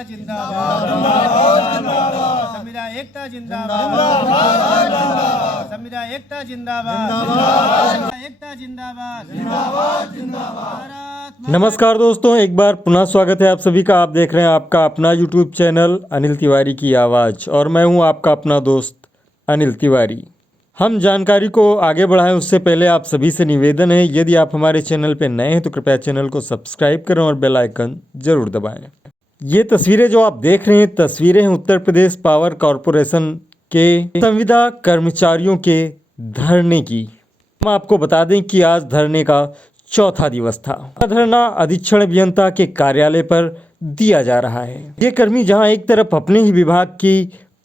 जिंदाबाद संविदा एकता जिंदाबाद संविदा एकता जिंदाबाद एकता जिंदाबाद नमस्कार दोस्तों, एक बार पुनः स्वागत है आप सभी का। आप देख रहे हैं आपका अपना YouTube चैनल अनिल तिवारी की आवाज़ और मैं हूं आपका अपना दोस्त अनिल तिवारी। हम जानकारी को आगे बढ़ाएं उससे पहले आप सभी से निवेदन है, यदि आप हमारे चैनल पर नए हैं तो कृपया चैनल को सब्सक्राइब करें और बेल आइकन ज़रूर दबाएं। ये तस्वीरें जो आप देख रहे हैं तस्वीरें हैं उत्तर प्रदेश पावर कॉरपोरेशन के संविदा कर्मचारियों के धरने की। हम आपको बता दें कि आज धरने का चौथा दिवस था। धरना अधीक्षण अभियंता के कार्यालय पर दिया जा रहा है। ये कर्मी जहां एक तरफ अपने ही विभाग की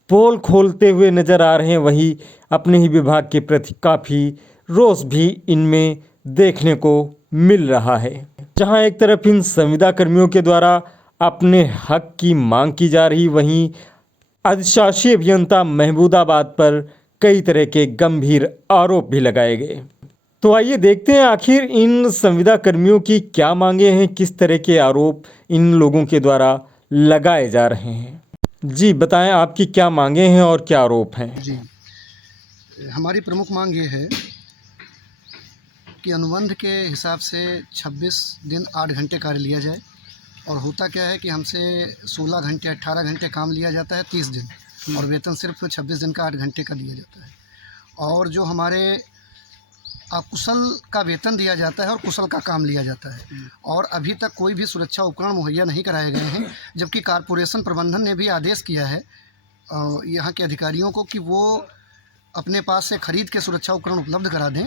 पोल खोलते हुए नजर आ रहे हैं, वहीं अपने ही विभाग के प्रति काफ़ी रोष भी इनमें देखने को मिल रहा है। जहां एक तरफ इन संविदा कर्मियों के द्वारा अपने हक की मांग की जा रही, वहीं अधिशासी अभियंता महमूदाबाद पर कई तरह के गंभीर आरोप भी लगाए गए। तो आइए देखते हैं आखिर इन संविदा कर्मियों की क्या मांगे हैं, किस तरह के आरोप इन लोगों के द्वारा लगाए जा रहे हैं। जी बताएं, आपकी क्या मांगे हैं और क्या आरोप हैं। जी, हमारी प्रमुख मांग ये है कि अनुबंध के हिसाब से 26 दिन 8 घंटे कार्य लिया जाए। और होता क्या है कि हमसे 16 घंटे 18 घंटे काम लिया जाता है 30 दिन और वेतन सिर्फ 26 दिन का 8 घंटे का दिया जाता है। और जो हमारे अकुशल का वेतन दिया जाता है और कुशल का काम लिया जाता है। और अभी तक कोई भी सुरक्षा उपकरण मुहैया नहीं कराए गए हैं, जबकि कॉरपोरेशन प्रबंधन ने भी आदेश किया है यहाँ के अधिकारियों को कि वो अपने पास से खरीद के सुरक्षा उपकरण उपलब्ध करा दें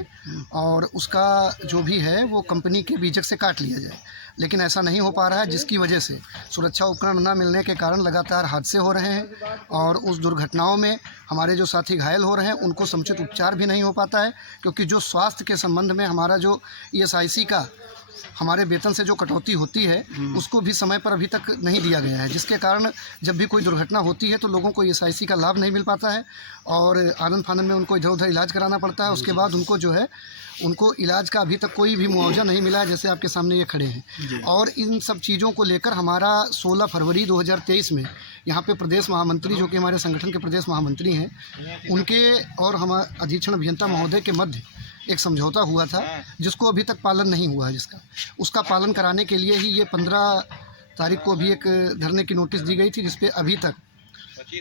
और उसका जो भी है वो कंपनी के बीजक से काट लिया जाए। लेकिन ऐसा नहीं हो पा रहा है, जिसकी वजह से सुरक्षा उपकरण न मिलने के कारण लगातार हादसे हो रहे हैं और उस दुर्घटनाओं में हमारे जो साथी घायल हो रहे हैं उनको समुचित उपचार भी नहीं हो पाता है, क्योंकि जो स्वास्थ्य के संबंध में हमारा जो ESIC का हमारे वेतन से जो कटौती होती है उसको भी समय पर अभी तक नहीं दिया गया है, जिसके कारण जब भी कोई दुर्घटना होती है तो लोगों को ESIC का लाभ नहीं मिल पाता है और आनन फानन में उनको इधर उधर इलाज कराना पड़ता है। उसके बाद उनको जो है उनको इलाज का अभी तक कोई भी मुआवजा नहीं मिला है, जैसे आपके सामने ये खड़े हैं। और इन सब चीज़ों को लेकर हमारा 16 फरवरी 2023 में यहाँ पे प्रदेश महामंत्री, जो कि हमारे संगठन के प्रदेश महामंत्री हैं, उनके और हम अधीक्षण अभियंता महोदय के मध्य एक समझौता हुआ था, जिसको अभी तक पालन नहीं हुआ है। उसका पालन कराने के लिए ही ये 15 तारीख को भी एक धरने की नोटिस दी गई थी, जिसपे अभी तक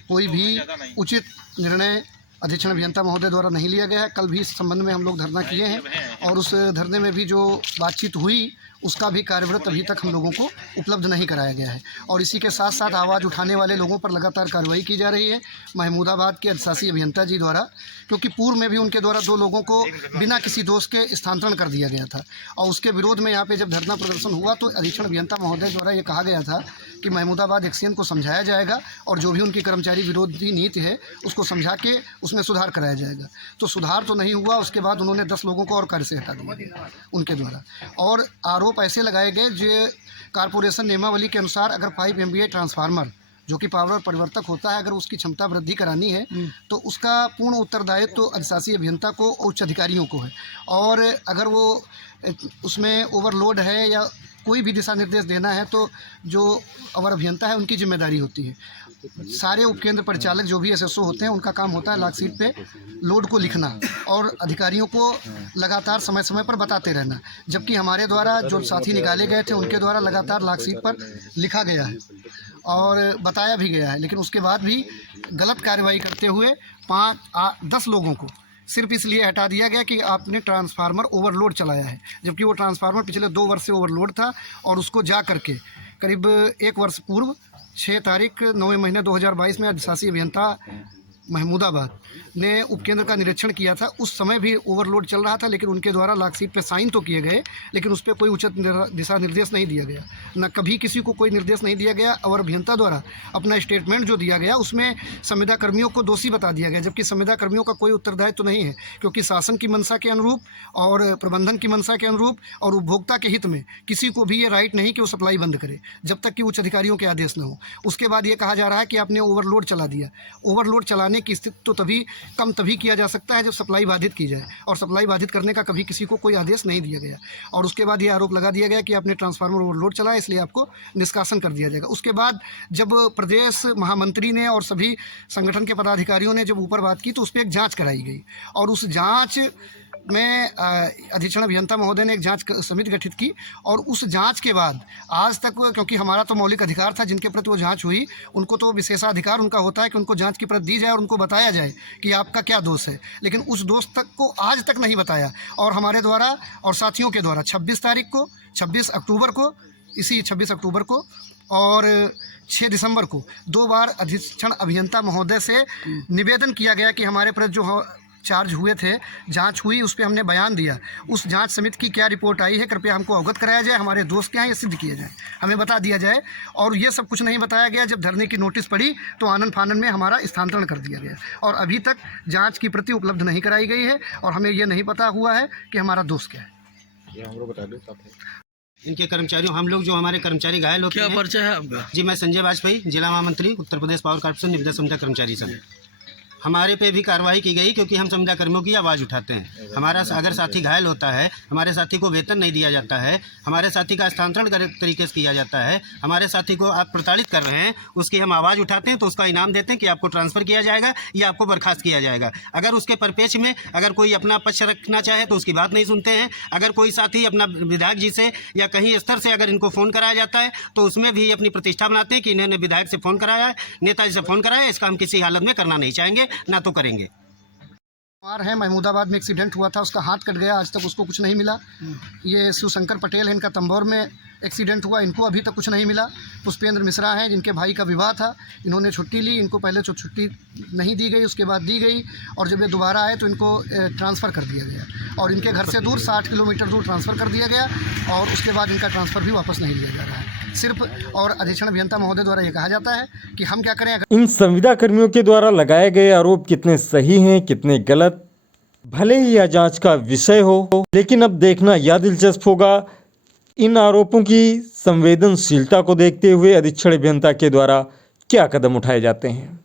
कोई भी उचित निर्णय अधीक्षण अभियंता महोदय द्वारा नहीं लिया गया है। कल भी इस संबंध में हम लोग धरना किए हैं और उस धरने में भी जो बातचीत हुई उसका भी कार्यव्रत अभी तक हम लोगों को उपलब्ध नहीं कराया गया है। और इसी के साथ साथ आवाज़ उठाने वाले लोगों पर लगातार कार्रवाई की जा रही है महमूदाबाद के अधिशासी अभियंता जी द्वारा, क्योंकि पूर्व में भी उनके द्वारा 2 लोगों को बिना किसी दोष के स्थानांतरण कर दिया गया था। और उसके विरोध में यहाँ पे जब धरना प्रदर्शन हुआ तो अधीक्षण अभियंता महोदय द्वारा ये कहा गया था कि महमूदाबाद एक्सचेंज को समझाया जाएगा और जो भी उनकी कर्मचारी विरोधी नीति है उसको समझा के उसमें सुधार कराया जाएगा। तो सुधार तो नहीं हुआ। उसके बाद उन्होंने 10 लोगों को और कार्य से हटा दिया उनके द्वारा। और आरोप ऐसे लगाए गए जो कॉरपोरेशन नियमावली के अनुसार अगर 5 MVA ट्रांसफार्मर जो कि पावर परिवर्तक होता है, अगर उसकी क्षमता वृद्धि करानी है तो उसका पूर्ण उत्तरदायित्व तो अधिशासी अभियंता को उच्च अधिकारियों को है। और अगर वो उसमें ओवरलोड है या कोई भी दिशा निर्देश देना है तो जो अवर अभियंता है उनकी जिम्मेदारी होती है। सारे उपकेंद्र परिचालक जो भी SSO होते हैं उनका काम होता है लार्कशीट पे लोड को लिखना और अधिकारियों को लगातार समय समय पर बताते रहना, जबकि हमारे द्वारा जो साथी निकाले गए थे उनके द्वारा लगातार लार्कशीट पर लिखा गया है और बताया भी गया है। लेकिन उसके बाद भी गलत कार्रवाई करते हुए 10 लोगों को सिर्फ इसलिए हटा दिया गया कि आपने ट्रांसफार्मर ओवरलोड चलाया है, जबकि वो ट्रांसफार्मर पिछले 2 वर्ष से ओवरलोड था। और उसको जा करके करीब 1 वर्ष पूर्व 6 तारीख 9वें महीने 2022 में अधिशासी अभियंता महमूदाबाद ने उपकेंद्र का निरीक्षण किया था। उस समय भी ओवरलोड चल रहा था, लेकिन उनके द्वारा लार्कशीट पे साइन तो किए गए लेकिन उस पर कोई उचित दिशा निर्देश नहीं दिया गया। न कभी किसी को कोई निर्देश नहीं दिया गया। और अभियंता द्वारा अपना स्टेटमेंट जो दिया गया उसमें संविदा कर्मियों को दोषी बता दिया गया, जबकि संविदा कर्मियों का कोई उत्तरदायित्व तो नहीं है, क्योंकि शासन की मंशा के अनुरूप और प्रबंधन की मंशा के अनुरूप और उपभोक्ता के हित में किसी को भी ये राइट नहीं कि वो सप्लाई बंद करे जब तक कि उच्च अधिकारियों के आदेश न हो। उसके बाद ये कहा जा रहा है कि आपने ओवरलोड चला दिया। ओवरलोड चलाने बढ़ाने की स्थिति तो तभी किया जा सकता है जब सप्लाई बाधित की जाए, और सप्लाई बाधित करने का कभी किसी को कोई आदेश नहीं दिया गया। और उसके बाद ये आरोप लगा दिया गया कि आपने ट्रांसफार्मर ओवरलोड चलाया, इसलिए आपको निष्कासन कर दिया जाएगा। उसके बाद जब प्रदेश महामंत्री ने और सभी संगठन के पदाधिकारियों ने जब ऊपर बात की तो उस पर एक जाँच कराई गई, और उस जाँच में अधीक्षण अभियंता महोदय ने एक जांच समिति गठित की, और उस जांच के बाद आज तक, क्योंकि हमारा तो मौलिक अधिकार था जिनके प्रति वो जांच हुई, उनको तो विशेषाधिकार उनका होता है कि उनको जांच की प्रत दी जाए और उनको बताया जाए कि आपका क्या दोष है, लेकिन उस दोष तक को आज तक नहीं बताया। और हमारे द्वारा और साथियों के द्वारा 26 अक्टूबर को इसी 26 अक्टूबर को और 6 दिसंबर को 2 बार अधीक्षण अभियंता महोदय से निवेदन किया गया कि हमारे प्रति जो चार्ज हुए थे, जांच हुई, उस पर हमने बयान दिया। उस जांच समिति की क्या रिपोर्ट आई है कृपया हमको अवगत कराया जाए, हमारे दोस्त क्या हैं ये सिद्ध किया जाए, हमें बता दिया जाए। और ये सब कुछ नहीं बताया गया। जब धरने की नोटिस पड़ी तो आनन फानन में हमारा स्थानांतरण कर दिया गया, और अभी तक जाँच की प्रति उपलब्ध नहीं कराई गई है, और हमें ये नहीं पता हुआ है कि हमारा दोस्त क्या है। इनके कर्मचारियों, हम लोग जो हमारे कर्मचारी घायल होते हैं। क्या परिचय है आपका? जी, मैं संजय वाजपेयी, जिला महामंत्री उत्तर प्रदेश पावर कॉर्पोरेशन निविदा संविदा कर्मचारी संघ। हमारे पे भी कार्रवाई की गई क्योंकि हम संविदा कर्मियों की आवाज़ उठाते हैं। हमारा अगर साथी घायल होता है, हमारे साथी को वेतन नहीं दिया जाता है, हमारे साथी का स्थानांतरण तरीके से किया जाता है, हमारे साथी को आप प्रताड़ित कर रहे हैं, उसकी हम आवाज़ उठाते हैं तो उसका इनाम देते हैं कि आपको ट्रांसफ़र किया जाएगा या आपको बर्खास्त किया जाएगा। अगर उसके परिपेक्ष में अगर कोई अपना पक्ष रखना चाहे तो उसकी बात नहीं सुनते हैं। अगर कोई साथी अपना विधायक जी से या कहीं स्तर से अगर इनको फ़ोन कराया जाता है तो उसमें भी अपनी प्रतिष्ठा बनाते हैं कि इन्होंने विधायक से फ़ोन कराया है, नेताजी से फ़ोन कराया है, इसका हम किसी हालत में करना नहीं चाहेंगे, ना तो करेंगे। है महमूदाबाद में एक्सीडेंट हुआ था, उसका हाथ कट गया, आज तक उसको कुछ नहीं मिला। ये शिवशंकर पटेल है, इनका तंबौर में एक्सीडेंट हुआ, इनको अभी तक कुछ नहीं मिला। पुष्पेंद्र मिश्रा हैं जिनके भाई का विवाह था, इन्होंने छुट्टी ली, इनको पहले तो छुट्टी नहीं दी गई, उसके बाद दी गई, और जब ये दोबारा आए तो इनको ट्रांसफ़र कर दिया गया, और इनके घर से दूर 60 किलोमीटर दूर ट्रांसफ़र कर दिया गया, और उसके बाद इनका ट्रांसफ़र भी वापस नहीं लिया जा रहा है सिर्फ। और अधीक्षण अभियंता महोदय द्वारा ये कहा जाता है कि हम क्या करें। इन संविदा कर्मियों के द्वारा लगाए गए आरोप कितने सही हैं, कितने गलत, भले ही यह जांच का विषय हो, लेकिन अब देखना यह दिलचस्प होगा इन आरोपों की संवेदनशीलता को देखते हुए अधीक्षण अभियंता के द्वारा क्या कदम उठाए जाते हैं।